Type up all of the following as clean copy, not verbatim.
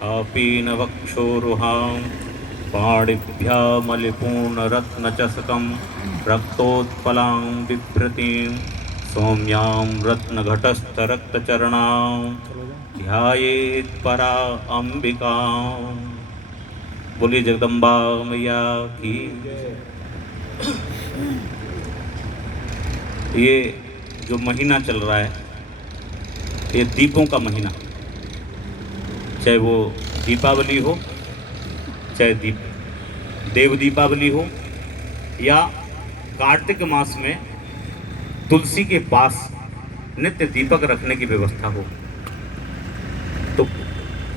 आपीनवक्षोरुहां पाणिभ्यामलिपूर्णरत्नचषकं रक्तोत्पलां बिभ्रतीं सौम्यां रत्नघटस्थरक्तचरणां ध्यायेत् परा अंबिकां। बोलिए जगदम्बा मैया की। ये जो महीना चल रहा है ये दीपों का महीना, चाहे वो दीपावली हो, चाहे देव दीपावली हो, या कार्तिक मास में तुलसी के पास नित्य दीपक रखने की व्यवस्था हो। तो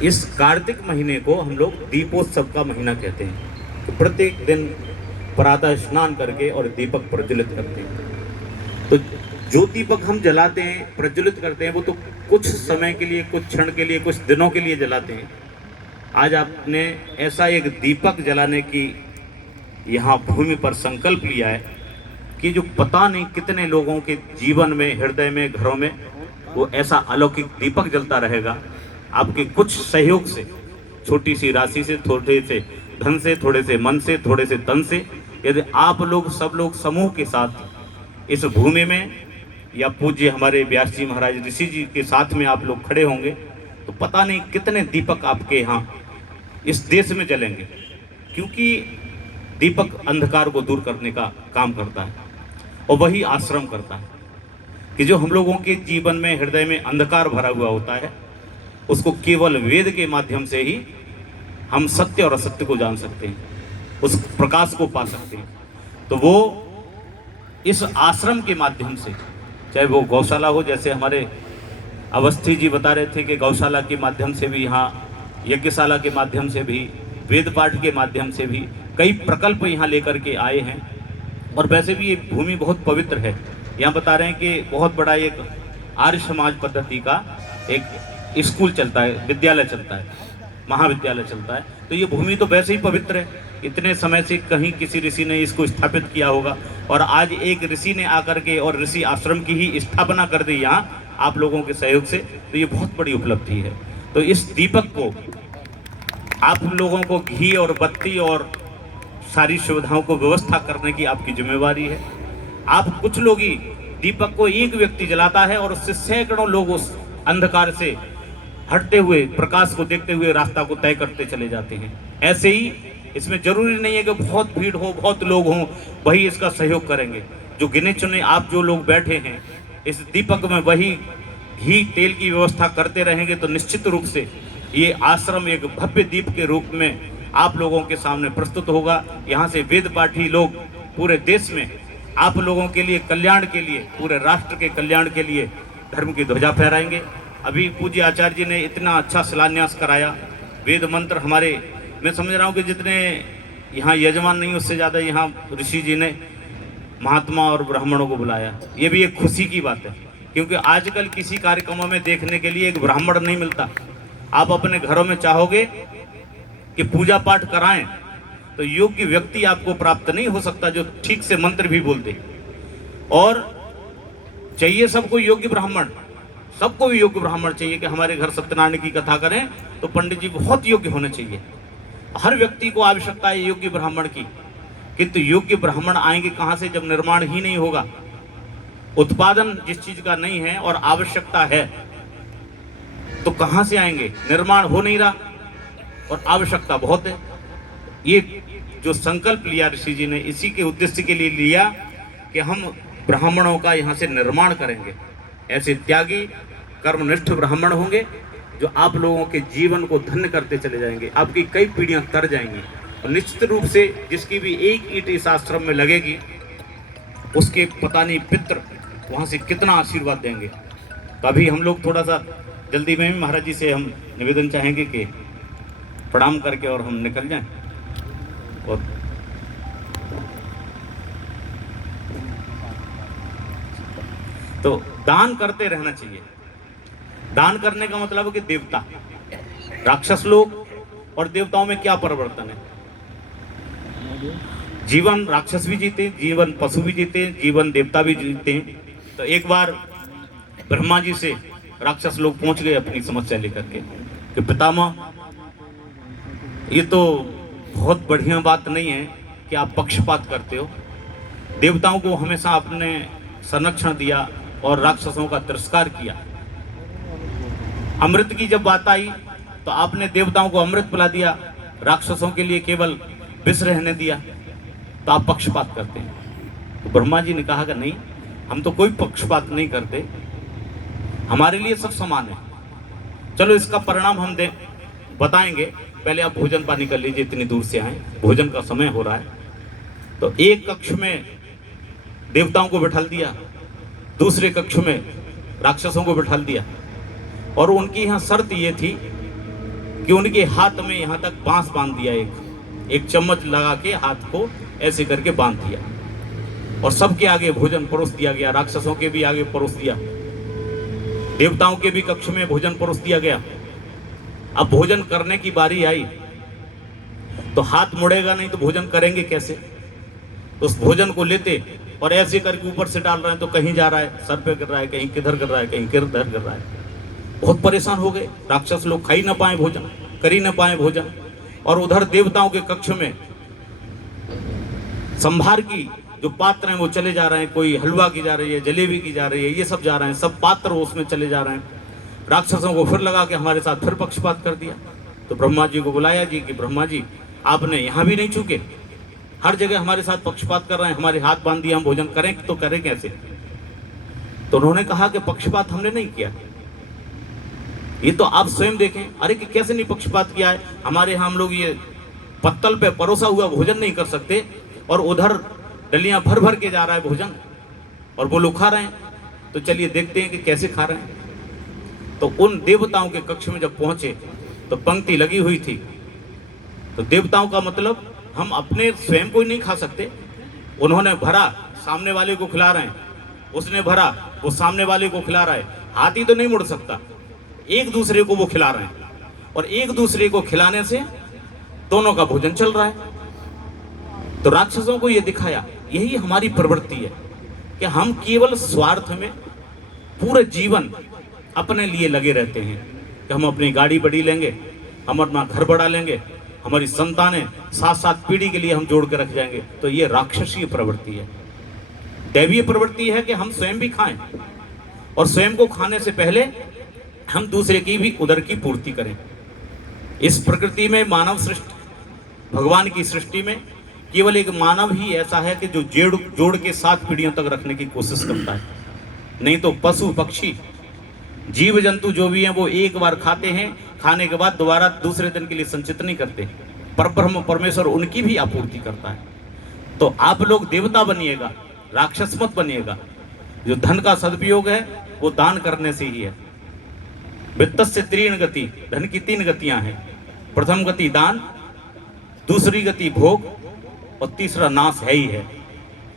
इस कार्तिक महीने को हम लोग दीपोत्सव का महीना कहते हैं। तो प्रत्येक दिन प्रातः स्नान करके और दीपक प्रज्वलित करते हैं। तो जो दीपक हम जलाते हैं, प्रज्वलित करते हैं, वो तो कुछ समय के लिए, कुछ क्षण के लिए, कुछ दिनों के लिए जलाते हैं। आज आपने ऐसा एक दीपक जलाने की यहाँ भूमि पर संकल्प लिया है कि जो पता नहीं कितने लोगों के जीवन में, हृदय में, घरों में वो ऐसा अलौकिक दीपक जलता रहेगा। आपके कुछ सहयोग से, छोटी सी राशि से, थोड़े से धन से, थोड़े से मन से, थोड़े से तन से, यदि आप लोग सब लोग समूह के साथ इस भूमि में, या पूज्य हमारे व्यास जी महाराज ऋषि जी के साथ में आप लोग खड़े होंगे, तो पता नहीं कितने दीपक आपके यहाँ इस देश में जलेंगे। क्योंकि दीपक अंधकार को दूर करने का काम करता है, और वही आश्रम करता है कि जो हम लोगों के जीवन में, हृदय में अंधकार भरा हुआ होता है, उसको केवल वेद के माध्यम से ही हम सत्य और असत्य को जान सकते हैं, उस प्रकाश को पा सकते हैं। तो वो इस आश्रम के माध्यम से, चाहे वो गौशाला हो, जैसे हमारे अवस्थी जी बता रहे थे कि गौशाला के माध्यम से भी, यहाँ यज्ञशाला के माध्यम से भी, वेद पाठ के माध्यम से भी कई प्रकल्प यहाँ लेकर के आए हैं। और वैसे भी ये भूमि बहुत पवित्र है। यहाँ बता रहे हैं कि बहुत बड़ा एक आर्य समाज पद्धति का एक स्कूल चलता है, विद्यालय चलता है, महाविद्यालय चलता है। तो ये भूमि तो वैसे ही पवित्र है, इतने समय से कहीं किसी ऋषि ने इसको स्थापित किया होगा, और आज एक ऋषि ने आकर के और ऋषि आश्रम की ही स्थापना कर दी यहाँ आप लोगों के सहयोग से। तो ये बहुत बड़ी उपलब्धि है। तो इस दीपक को आप लोगों को घी और बत्ती और सारी सुविधाओं को व्यवस्था करने की आपकी जिम्मेवारी है। आप कुछ लोग ही, दीपक को एक व्यक्ति जलाता है और उससे सैकड़ों लोग उस अंधकार से हटते हुए, प्रकाश को देखते हुए रास्ता को तय करते चले जाते हैं। ऐसे ही इसमें जरूरी नहीं है कि बहुत भीड़ हो, बहुत लोग हों, वही इसका सहयोग करेंगे। जो गिने चुने आप जो लोग बैठे हैं इस दीपक में, वही घी तेल की व्यवस्था करते रहेंगे, तो निश्चित रूप से ये आश्रम एक भव्य दीप के रूप में आप लोगों के सामने प्रस्तुत होगा। यहाँ से वेद पाठी लोग पूरे देश में आप लोगों के लिए, कल्याण के लिए, पूरे राष्ट्र के कल्याण के लिए धर्म की ध्वजा फहराएंगे। अभी पूज्य आचार्य जी ने इतना अच्छा शिलान्यास कराया। वेद मंत्र हमारे, मैं समझ रहा हूँ कि जितने यहाँ यजमान नहीं, उससे ज़्यादा यहाँ ऋषि जी ने महात्मा और ब्राह्मणों को बुलाया। ये भी एक खुशी की बात है, क्योंकि आजकल किसी कार्यक्रमों में देखने के लिए एक ब्राह्मण नहीं मिलता। आप अपने घरों में चाहोगे कि पूजा पाठ कराएं, तो योग्य व्यक्ति आपको प्राप्त नहीं हो सकता जो ठीक से मंत्र भी बोल दे। और चाहिए सबको योग्य ब्राह्मण, सबको भी योग्य ब्राह्मण चाहिए कि हमारे घर सत्यनारायण की कथा करें तो पंडित जी बहुत योग्य होने चाहिए। हर व्यक्ति को आवश्यकता है योग्य ब्राह्मण की, किंतु योग्य ब्राह्मण आएंगे कहाँ से जब निर्माण ही नहीं होगा। उत्पादन जिस चीज का नहीं है और आवश्यकता है तो कहाँ से आएंगे? निर्माण हो नहीं रहा और आवश्यकता बहुत है। ये जो संकल्प लिया ऋषि जी ने, इसी के उद्देश्य के लिए लिया कि हम ब्राह्मणों का यहाँ से निर्माण करेंगे। ऐसे त्यागी कर्मनिष्ठ ब्राह्मण होंगे जो आप लोगों के जीवन को धन्य करते चले जाएंगे। आपकी कई पीढ़ियां तर जाएंगी, और निश्चित रूप से जिसकी भी एक ईंट इस आश्रम में लगेगी उसके पता नहीं पितृ वहाँ से कितना आशीर्वाद देंगे। तो अभी हम लोग थोड़ा सा जल्दी में महाराज जी से हम निवेदन चाहेंगे कि प्रणाम करके और हम निकल जाएं। और तो दान करते रहना चाहिए। दान करने का मतलब है कि देवता, राक्षस लोग और देवताओं में क्या परिवर्तन है? जीवन राक्षस भी जीते, जीवन पशु भी जीते, जीवन देवता भी जीते हैं। तो एक बार ब्रह्मा जी से राक्षस लोग पहुंच गए अपनी समस्या लेकर के कि पितामह ये तो बहुत बढ़िया बात नहीं है कि आप पक्षपात करते हो। देवताओं को हमेशा आपने संरक्षण दिया और राक्षसों का तिरस्कार किया। अमृत की जब बात आई तो आपने देवताओं को अमृत पिला दिया, राक्षसों के लिए केवल विष रहने दिया, तो आप पक्षपात करते हैं। तो ब्रह्मा जी ने कहा कि नहीं, हम तो कोई पक्षपात नहीं करते, हमारे लिए सब समान है। चलो इसका परिणाम हम बताएंगे, पहले आप भोजन पानी कर लीजिए, इतनी दूर से आए, भोजन का समय हो रहा है। तो एक कक्ष में देवताओं को बिठा दिया, दूसरे कक्ष में राक्षसों को बिठा दिया, और उनकी यहाँ शर्त ये थी कि उनके हाथ में यहाँ तक बांस बांध दिया, एक चम्मच लगा के हाथ को ऐसे करके बांध दिया, और सबके आगे भोजन परोस दिया गया, राक्षसों के भी आगे परोस दिया, देवताओं के भी कक्ष में भोजन परोस दिया गया। अब भोजन करने की बारी आई तो हाथ मुड़ेगा नहीं तो भोजन करेंगे कैसे? तो उस भोजन को लेते और ऐसे करके ऊपर से डाल रहे हैं, तो कहीं जा रहा है सर पे गिर रहा है, कहीं किधर गिर रहा है, कहीं किधर गिर रहा है। बहुत परेशान हो गए राक्षस लोग, खा ही ना पाए भोजन, कर ही ना पाए भोजन। और उधर देवताओं के कक्ष में संभार की जो पात्र हैं वो चले जा रहे हैं, कोई हलवा की जा रही है, जलेबी की जा रही है, ये सब जा रहे हैं, सब पात्र उसमें चले जा रहे हैं। राक्षसों को फिर लगा के हमारे साथ फिर पक्षपात कर दिया। तो ब्रह्मा जी को बुलाया जी कि ब्रह्मा जी, आपने यहाँ भी नहीं चूके, हर जगह हमारे साथ पक्षपात कर रहे हैं, हमारे हाथ बांध दिया, हम भोजन करें तो करें कैसे? तो उन्होंने कहा कि पक्षपात हमने नहीं किया, ये तो आप स्वयं देखें। अरे कि कैसे नहीं पक्षपात किया है? हमारे यहाँ हम लोग ये पत्तल पे परोसा हुआ भोजन नहीं कर सकते, और उधर डलियां भर भर के जा रहा है भोजन, और वो लोग खा रहे हैं। तो चलिए देखते हैं कि कैसे खा रहे हैं। तो उन देवताओं के कक्ष में जब पहुंचे तो पंक्ति लगी हुई थी। तो देवताओं का मतलब हम अपने स्वयं को ही नहीं खा सकते, उन्होंने भरा, सामने वाले को खिला रहे हैं, उसने भरा, वो सामने वाले को खिला रहा है, हाथी तो नहीं मुड़ सकता, एक दूसरे को वो खिला रहे हैं, और एक दूसरे को खिलाने से दोनों का भोजन चल रहा है। तो राक्षसों को ये दिखाया, यही हमारी प्रवृत्ति है कि हम केवल स्वार्थ में पूरे जीवन अपने लिए लगे रहते हैं कि हम अपनी गाड़ी बड़ी लेंगे, हम अपना घर बड़ा लेंगे, हमारी संतानें 7-7 पीढ़ी के लिए हम जोड़ के रख जाएंगे। तो ये राक्षसीय प्रवृत्ति है। दैवीय प्रवृत्ति है कि हम स्वयं भी खाएं, और स्वयं को खाने से पहले हम दूसरे की भी उदर की पूर्ति करें। इस प्रकृति में मानव सृष्टि, भगवान की सृष्टि में केवल एक मानव ही ऐसा है कि जो जोड़ के 7 पीढ़ियों तक रखने की कोशिश करता है। नहीं तो पशु पक्षी जीव जंतु जो भी हैं वो एक बार खाते हैं, खाने के बाद दोबारा दूसरे दिन के लिए संचित नहीं करते। परब्रह्म परमेश्वर उनकी भी आपूर्ति करता है। तो आप लोग देवता बनिएगा, राक्षस मत बनिएगा। जो धन का सदुपयोग है वो दान करने से ही है। वित्तस्य त्रीण गति, धन की 3 गतियां हैं। प्रथम गति दान, दूसरी गति भोग, और तीसरा नाश है ही है।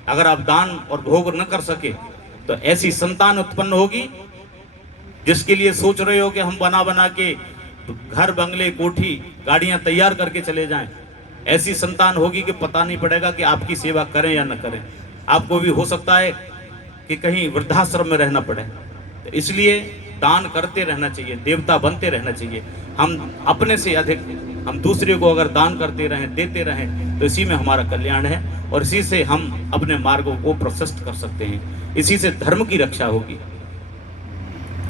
अगर आप दान और भोग न कर सके तो ऐसी संतान उत्पन्न होगी जिसके लिए सोच रहे हो कि हम बना बना के घर बंगले कोठी गाड़ियां तैयार करके चले जाएं। ऐसी संतान होगी कि पता नहीं पड़ेगा कि आपकी सेवा करें या न करें। आपको भी हो सकता है कि कहीं वृद्धाश्रम में रहना पड़े। तो इसलिए दान करते रहना चाहिए, देवता बनते रहना चाहिए। हम अपने से अधिक हम दूसरे को अगर दान करते रहें, देते रहें, तो इसी में हमारा कल्याण है, और इसी से हम अपने मार्गों को प्रशस्त कर सकते हैं। इसी से धर्म की रक्षा होगी।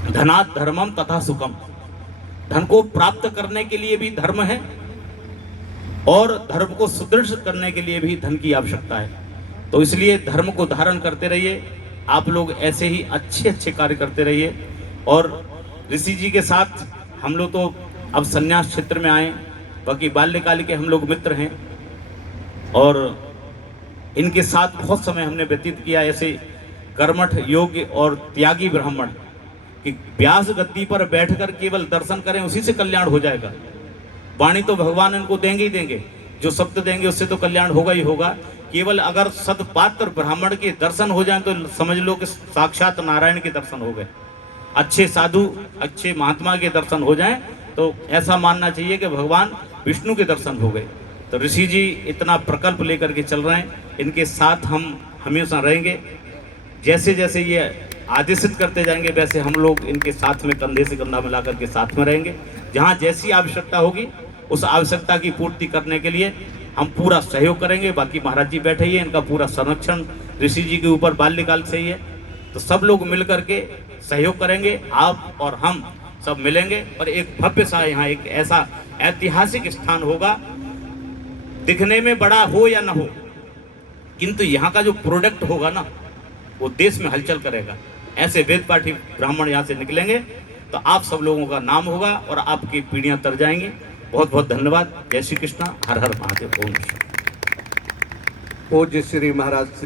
धनात् धर्मम तथा सुखम, धन को प्राप्त करने के लिए भी धर्म है, और धर्म को सुदृढ़ करने के लिए भी धन की आवश्यकता है। तो इसलिए धर्म को धारण करते रहिए। आप लोग ऐसे ही अच्छे अच्छे कार्य करते रहिए। और ऋषि जी के साथ हम लोग तो अब संन्यास क्षेत्र में आए, बाकी बाल्यकाल के हम लोग मित्र हैं, और इनके साथ बहुत समय हमने व्यतीत किया। ऐसे कर्मठ योग्य और त्यागी ब्राह्मण कि व्यास गद्दी पर बैठकर केवल दर्शन करें, उसी से कल्याण हो जाएगा। वाणी तो भगवान इनको देंगे ही देंगे, जो शब्द देंगे उससे तो कल्याण होगा ही होगा। केवल अगर सदपात्र ब्राह्मण के दर्शन हो जाएं तो समझ लो कि साक्षात नारायण के दर्शन हो गए। अच्छे साधु, अच्छे महात्मा के दर्शन हो जाएं तो ऐसा मानना चाहिए कि भगवान विष्णु के दर्शन हो गए। तो ऋषि जी इतना प्रकल्प लेकर के चल रहे हैं, इनके साथ हम हमेशा रहेंगे। जैसे जैसे ये आदेशित करते जाएंगे वैसे हम लोग इनके साथ में कंधे से कंधा मिलाकर के साथ में रहेंगे। जहाँ जैसी आवश्यकता होगी उस आवश्यकता की पूर्ति करने के लिए हम पूरा सहयोग करेंगे। बाकी महाराज जी बैठे ही हैं, इनका पूरा संरक्षण ऋषि जी के ऊपर बाल्यकाल से ही है, तो सब लोग मिल करके सहयोग करेंगे। आप और हम सब मिलेंगे और एक भव्य सा यहाँ एक ऐसा ऐतिहासिक स्थान होगा, दिखने में बड़ा हो या ना हो, किंतु यहाँ का जो प्रोडक्ट होगा ना वो देश में हलचल करेगा। ऐसे वेद पाठी ब्राह्मण यहाँ से निकलेंगे तो आप सब लोगों का नाम होगा और आपकी पीढ़ियां तर जाएंगी। बहुत बहुत धन्यवाद। जय श्री कृष्णा, हर हर महादेव, ओम। पूज्य श्री महाराज